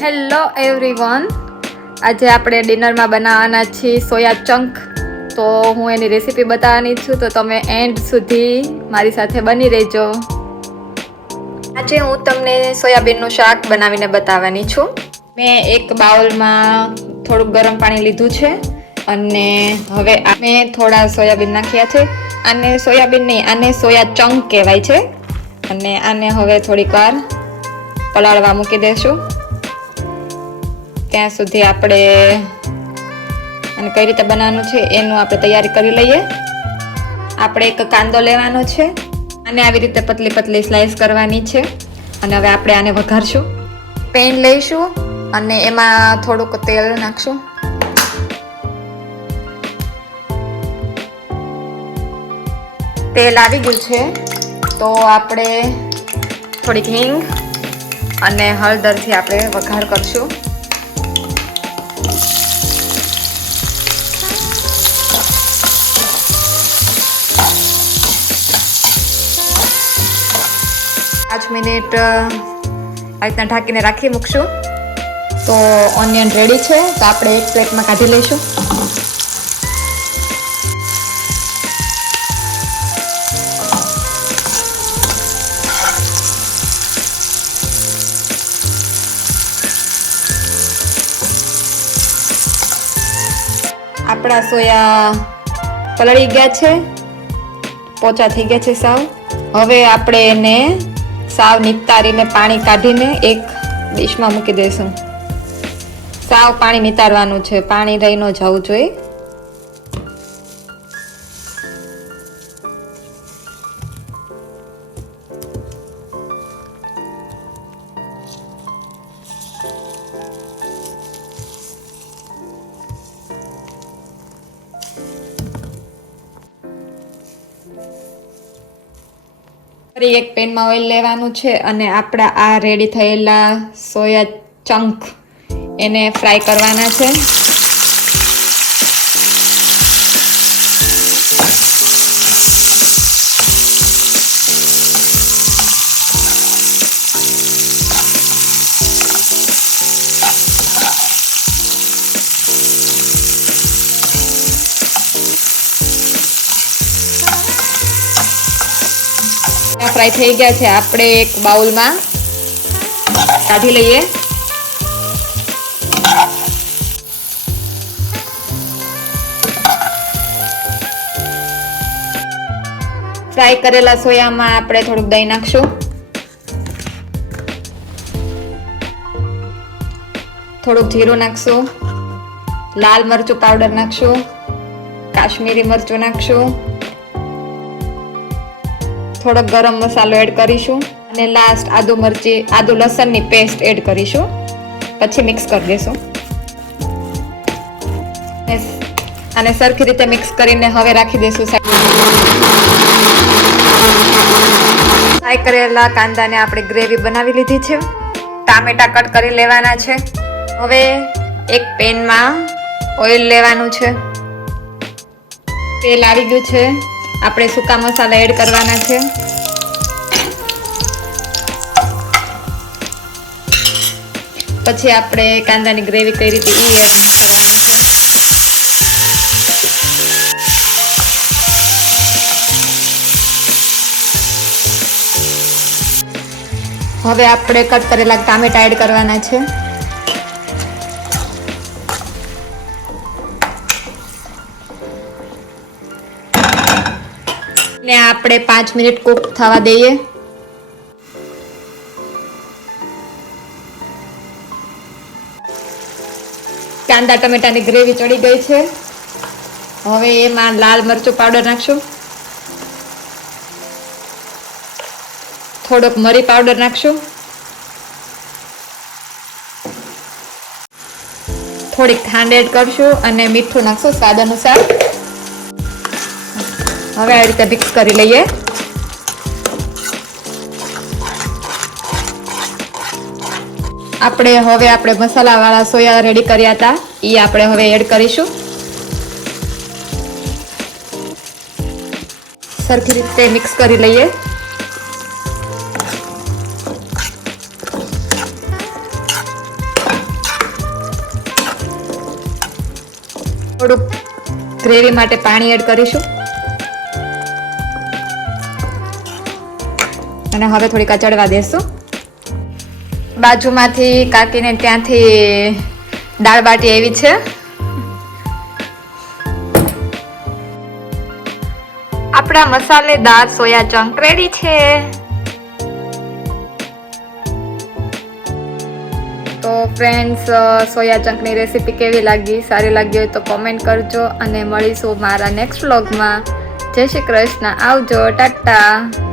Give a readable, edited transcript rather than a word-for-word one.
Hello everyone, આજે આપણે ડિનરમાં બનાવવાના છીએ સોયા ચંક. તો હું એની રેસીપી બતાવવાની છું, તો તમે એન્ડ સુધી મારી સાથે બની રહેજો. આજે હું તમને સોયાબીનનું શાક બનાવીને બતાવવાની છું. મેં એક બાઉલમાં થોડુંક ગરમ પાણી લીધું છે અને હવે મેં થોડા સોયાબીન નાખ્યા છે. આને સોયાબીન નહીં, આને સોયા ચંક કહેવાય છે. અને આને હવે થોડીક વાર પલાળવા મૂકી દઈશું. ત્યાં સુધી આપણે અને કઈ રીતે બનાવવાનું છે એનું આપણે તૈયારી કરી લઈએ. આપણે એક કાંદો લેવાનો છે અને આવી રીતે પતલી પતલી સ્લાઈસ કરવાની છે. અને હવે આપણે આને વઘારશું. પેન લઈશું અને એમાં થોડુંક તેલ નાખશું. તેલ આવી ગયું છે તો આપણે થોડીક હિંગ અને હળદરથી આપણે વઘાર કરશું. પાંચ મિનિટ આ રીતના ઢાંકીને રાખી મૂકશું. તો ઓનિયન રેડી છે, તો આપણે એક પ્લેટમાં કાઢી લઈશું. આપણા સોયા પલળી ગયા છે, પોચા થઈ ગયા છે સાવ. હવે આપણે એને સાવ નિતારીને પાણી કાઢીને એક ડીશમાં મૂકી દઈશું. સાવ પાણી નિતારવાનું છે, પાણી રહી ન જવું જોઈએ. ફરી એક પેનમાં ઓઇલ લેવાનું છે અને આપણા આ રેડી થયેલા સોયા ચંક એને ફ્રાય કરવાના છે. ફ્રાય થઈ ગયા છે, આપણે એક બાઉલમાં કાઢી લઈએ. ફ્રાય કરેલા સોયામાં આપણે થોડુંક દહીં નાખશું, થોડુંક જીરું નાખશું, લાલ મરચું પાવડર નાખશું, કાશ્મીરી મરચું નાખશું, થોડો ગરમ મસાલો એડ કરીશું અને લાસ્ટ આદુ લસણની પેસ્ટ એડ કરીશું. પછી મિક્સ કરી દઈશું. અને સરખી રીતે મિક્સ કરીને હવે રાખી દઈશું. ફ્રાય કરેલા કાંદાને આપણે ગ્રેવી બનાવી લીધી છે. ટામેટા કટ કરી લેવાના છે. હવે એક પેનમાં ઓઇલ લેવાનું છે. તેલ આવી ગયું છે, આપણે સૂકા મસાલા એડ કરવાના છે. પછી આપણે કાંદાની ગ્રેવી કઈ રીતે એ એડ કરવાની છે. હવે આપણે કટ કરેલા ટામેટા એડ કરવાના છે. ને આપણે 5 મિનિટ કુક થવા દઈએ. કાંદા ટમેટાની ગ્રેવી ચડી ગઈ છે. હવે એમાં લાલ મરચું પાવડર નાખશું, થોડોક મરી પાવડર નાખશું, થોડીક ખાંડ એડ કરશું અને મીઠું નાખશું સ્વાદ અનુસાર. હવે આ રીતે મિક્સ કરી લઈએ. આપણે મસાલાવાળા સોયા રેડી કર્યા હતા એ આપણે હવે એડ કરીશું. સરખી રીતે મિક્સ કરી લઈએ. થોડુંક ગ્રેવી માટે પાણી એડ કરીશું અને હવે થોડીક ચડવા દેશું. બાજુમાંથી કાકીને ત્યાંથી દાળ બાટી આવી છે. આપણા મસાલેદાર સોયા ચંક રેડી છે. તો ફ્રેન્ડ્સ, સોયા ચંકની રેસીપી કેવી લાગી? સારી લાગી હોય તો કોમેન્ટ કરજો અને મળીશું મારા નેક્સ્ટ વ્લોગમાં. જય શ્રી કૃષ્ણ. આવજો. ટાટા.